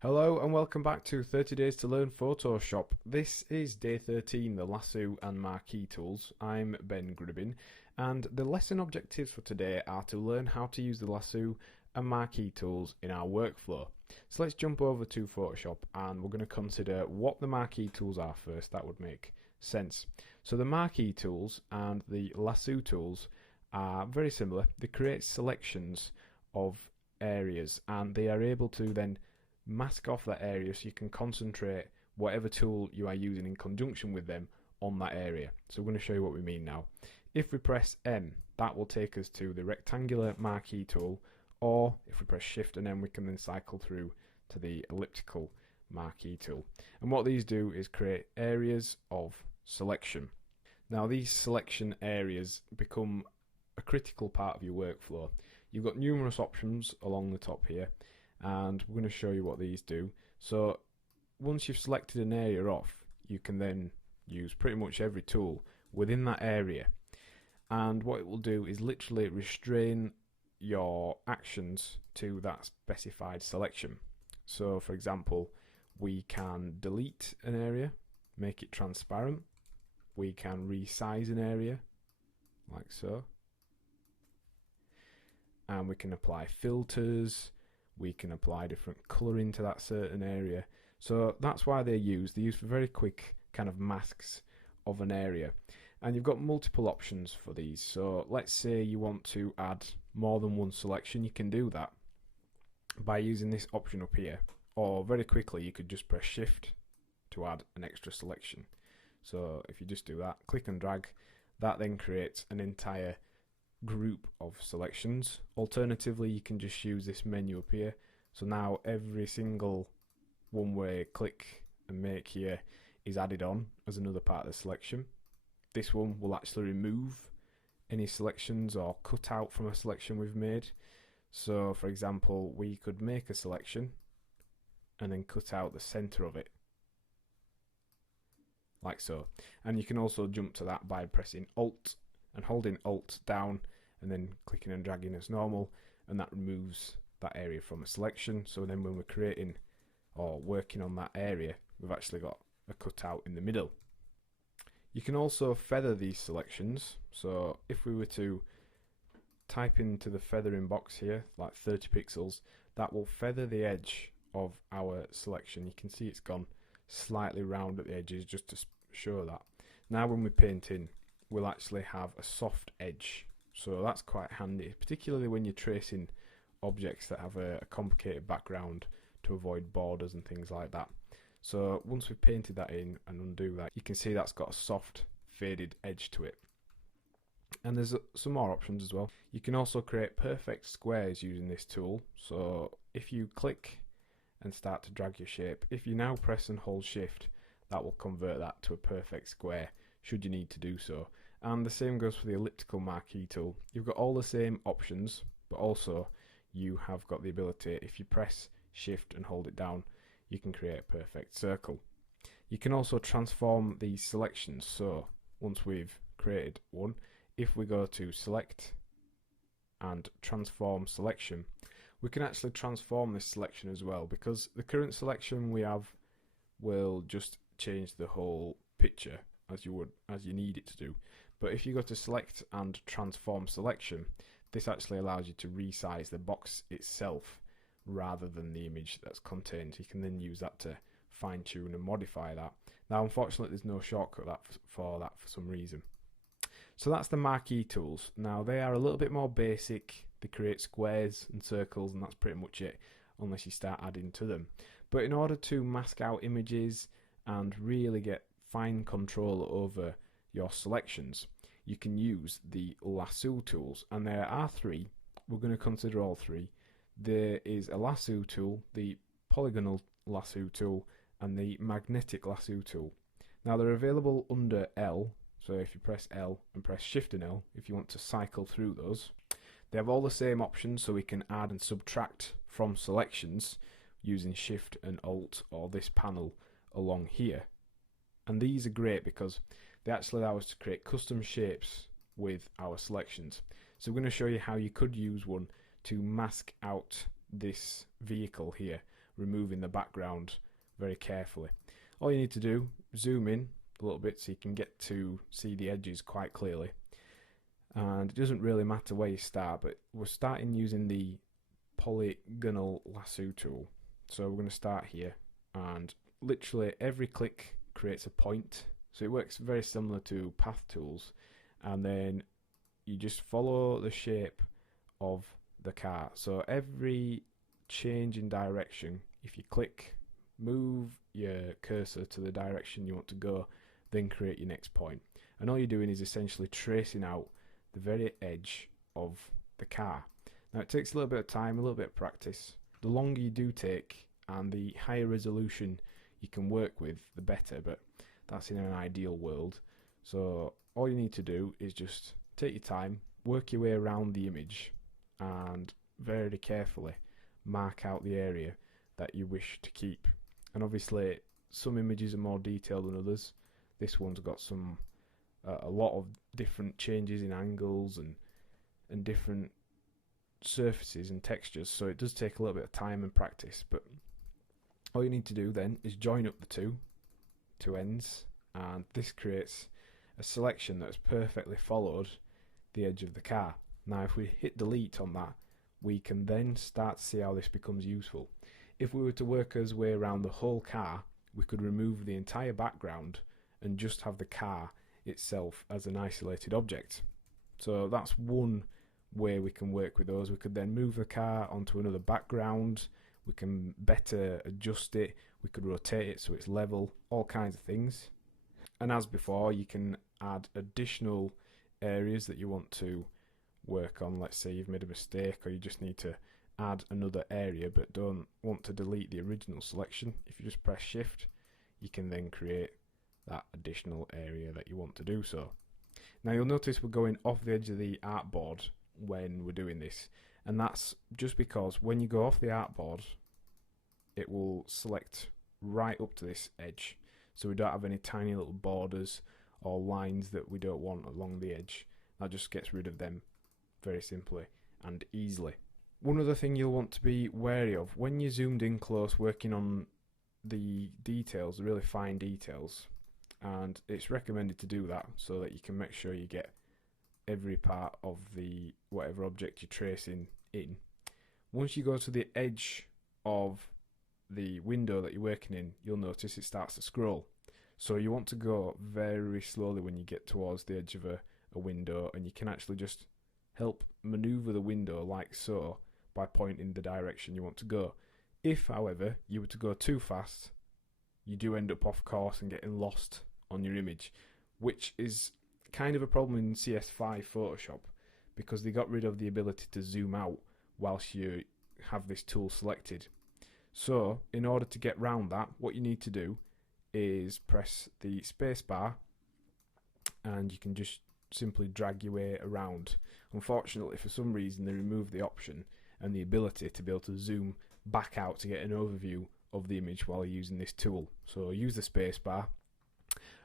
Hello and welcome back to 30 Days to Learn Photoshop. This is day 13, the Lasso and Marquee tools. I'm Ben Gribbin, and the lesson objectives for today are to learn how to use the Lasso and Marquee tools in our workflow. So let's jump over to Photoshop and we're going to consider what the Marquee tools are first. That would make sense. So the Marquee tools and the Lasso tools are very similar. They create selections of areas and they are able to then mask off that area so you can concentrate whatever tool you are using in conjunction with them on that area. So we're going to show you what we mean now. If we press M, that will take us to the rectangular marquee tool, or if we press Shift and M, we can then cycle through to the elliptical marquee tool. And what these do is create areas of selection. Now these selection areas become a critical part of your workflow. You've got numerous options along the top here, and we're going to show you what these do. So once you've selected an area off, you can then use pretty much every tool within that area, and what it will do is literally restrain your actions to that specified selection. So for example, we can delete an area, make it transparent, we can resize an area like so, and we can apply filters. We can apply different colouring to that certain area. So that's why they're used. They're used for very quick kind of masks of an area. And you've got multiple options for these. So let's say you want to add more than one selection. You can do that by using this option up here. Or very quickly, you could just press Shift to add an extra selection. So if you just do that, click and drag, that then creates an entire group of selections. Alternatively, you can just use this menu up here. So now every single one where click and make here is added on as another part of the selection. This one will actually remove any selections or cut out from a selection we've made. So for example, we could make a selection and then cut out the center of it like so. And you can also jump to that by pressing Alt and holding Alt down and then clicking and dragging as normal, and that removes that area from a selection. So then when we're creating or working on that area, we've actually got a cutout in the middle. You can also feather these selections. So if we were to type into the feathering box here, like 30 pixels, that will feather the edge of our selection. You can see it's gone slightly round at the edges just to show that. Now when we paint in, we'll actually have a soft edge, so that's quite handy, particularly when you're tracing objects that have a complicated background to avoid borders and things like that. So once we've painted that in and undo that, you can see that's got a soft faded edge to it. And there's some more options as well. You can also create perfect squares using this tool. So if you click and start to drag your shape, if you now press and hold Shift, that will convert that to a perfect square should you need to do so. And the same goes for the elliptical marquee tool. You've got all the same options, but also you have got the ability, if you press Shift and hold it down, you can create a perfect circle. You can also transform these selections. So once we've created one, if we go to Select and Transform Selection, we can actually transform this selection as well, because the current selection we have will just change the whole picture as you need it to do. But if you go to Select and Transform Selection, this actually allows you to resize the box itself rather than the image that's contained. You can then use that to fine tune and modify that. Now unfortunately there's no shortcut for that for some reason. So that's the marquee tools. Now they are a little bit more basic. They create squares and circles and that's pretty much it, unless you start adding to them. But in order to mask out images and really get fine control over your selections, you can use the lasso tools, and there are three. We're going to consider all three. There is a lasso tool, the polygonal lasso tool, and the magnetic lasso tool. Now they're available under L, so if you press L and press Shift and L, if you want to cycle through those, they have all the same options, so we can add and subtract from selections using Shift and Alt or this panel along here. And these are great because they actually allow us to create custom shapes with our selections. So we're going to show you how you could use one to mask out this vehicle here removing the background very carefully. All you need to do, zoom in a little bit so you can get to see the edges quite clearly. And it doesn't really matter where you start, but we're starting using the polygonal lasso tool. So we're going to start here, and literally every click creates a point. So it works very similar to path tools, and then you just follow the shape of the car. So every change in direction, if you click, move your cursor to the direction you want to go, then create your next point. And all you're doing is essentially tracing out the very edge of the car. Now it takes a little bit of time, a little bit of practice. The longer you do take and the higher resolution you can work with, the better, but that's in an ideal world. So all you need to do is just take your time, work your way around the image, and very carefully mark out the area that you wish to keep. And obviously some images are more detailed than others. This one's got a lot of different changes in angles and different surfaces and textures, so it does take a little bit of time and practice. But all you need to do then is join up the two ends, and this creates a selection that's perfectly followed the edge of the car. Now if we hit delete on that, we can then start to see how this becomes useful. If we were to work our way around the whole car, we could remove the entire background and just have the car itself as an isolated object. So that's one way we can work with those. We could then move the car onto another background, we can better adjust it, we could rotate it so it's level, all kinds of things. And as before, you can add additional areas that you want to work on. Let's say you've made a mistake, or you just need to add another area but don't want to delete the original selection. If you just press shift, you can then create that additional area that you want to do so. Now you'll notice we're going off the edge of the artboard when we're doing this, and that's just because when you go off the artboard, it will select right up to this edge, so we don't have any tiny little borders or lines that we don't want along the edge. That just gets rid of them very simply and easily. One other thing you'll want to be wary of when you're zoomed in close working on the details, the really fine details, and it's recommended to do that so that you can make sure you get every part of the whatever object you're tracing in. Once you go to the edge of the window that you're working in, you'll notice it starts to scroll. So you want to go very slowly when you get towards the edge of a window, and you can actually just help maneuver the window like so by pointing the direction you want to go. If, however, you were to go too fast, you do end up off course and getting lost on your image, which is kind of a problem in CS5 Photoshop, because they got rid of the ability to zoom out whilst you have this tool selected. So in order to get round that, what you need to do is press the space bar, and you can just simply drag your way around. Unfortunately, for some reason they removed the option and the ability to be able to zoom back out to get an overview of the image while using this tool. So use the space bar,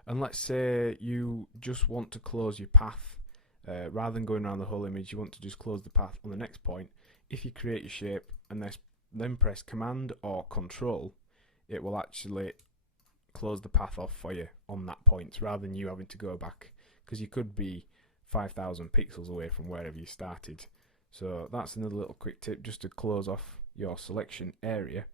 and let's say you just want to close your path. Rather than going around the whole image, you want to just close the path on the next point. If you create your shape and then press Command or Control, it will actually close the path off for you on that point, rather than you having to go back, because you could be 5,000 pixels away from wherever you started. So that's another little quick tip just to close off your selection area.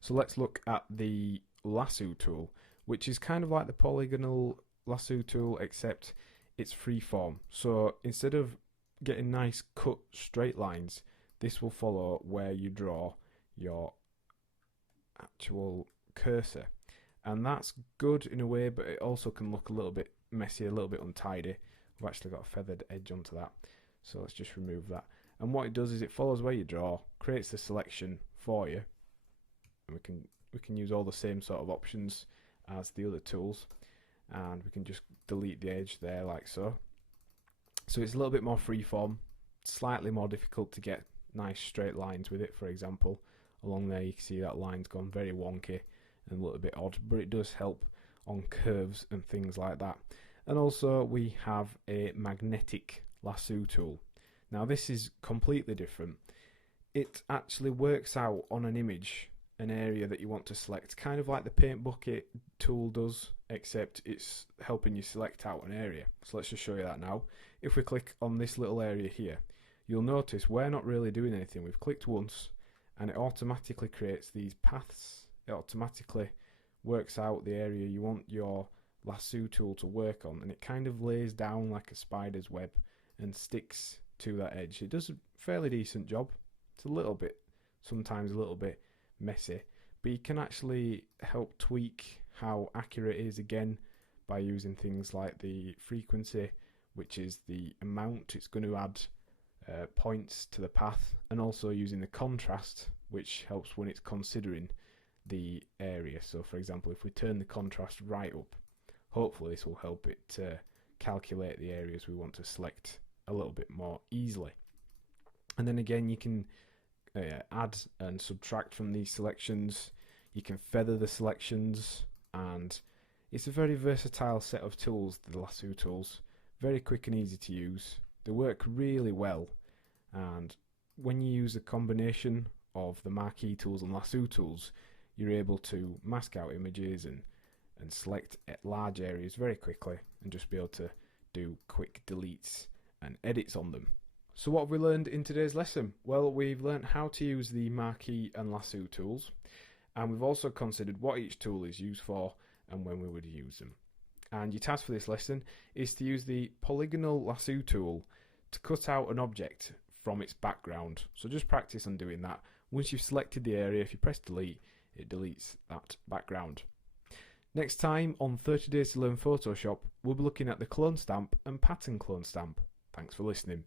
So let's look at the Lasso tool, which is kind of like the polygonal Lasso tool, except it's freeform. So instead of getting nice cut straight lines, this will follow where you draw your actual cursor. And that's good in a way, but it also can look a little bit messy, a little bit untidy. We've actually got a feathered edge onto that, so let's just remove that. And what it does is it follows where you draw, creates the selection for you, and we can use all the same sort of options as the other tools, and we can just delete the edge there like so. So it's a little bit more freeform, slightly more difficult to get nice straight lines with it. For example, along there you can see that line's gone very wonky and a little bit odd, but it does help on curves and things like that. And also we have a magnetic lasso tool. Now this is completely different. It actually works out on an image an area that you want to select, kind of like the paint bucket tool does, except it's helping you select out an area. So let's just show you that now. If we click on this little area here, you'll notice we're not really doing anything. We've clicked once and it automatically creates these paths. It automatically works out the area you want your lasso tool to work on, and it kind of lays down like a spider's web and sticks to that edge. It does a fairly decent job. It's a little bit, sometimes a little bit messy, but you can actually help tweak how accurate it is again by using things like the frequency, which is the amount it's going to add points to the path, and also using the contrast, which helps when it's considering the area. So for example, if we turn the contrast right up, hopefully this will help it calculate the areas we want to select a little bit more easily. And then again, you can add and subtract from these selections. You can feather the selections, and it's a very versatile set of tools, the lasso tools. Very quick and easy to use. They work really well, and when you use a combination of the marquee tools and lasso tools, you're able to mask out images and select large areas very quickly and just be able to do quick deletes and edits on them. So what have we learned in today's lesson? Well, we've learned how to use the marquee and lasso tools, and we've also considered what each tool is used for and when we would use them. And your task for this lesson is to use the polygonal lasso tool to cut out an object from its background. So just practice on doing that. Once you've selected the area, if you press delete, it deletes that background. Next time on 30 Days to Learn Photoshop, we'll be looking at the clone stamp and pattern clone stamp. Thanks for listening.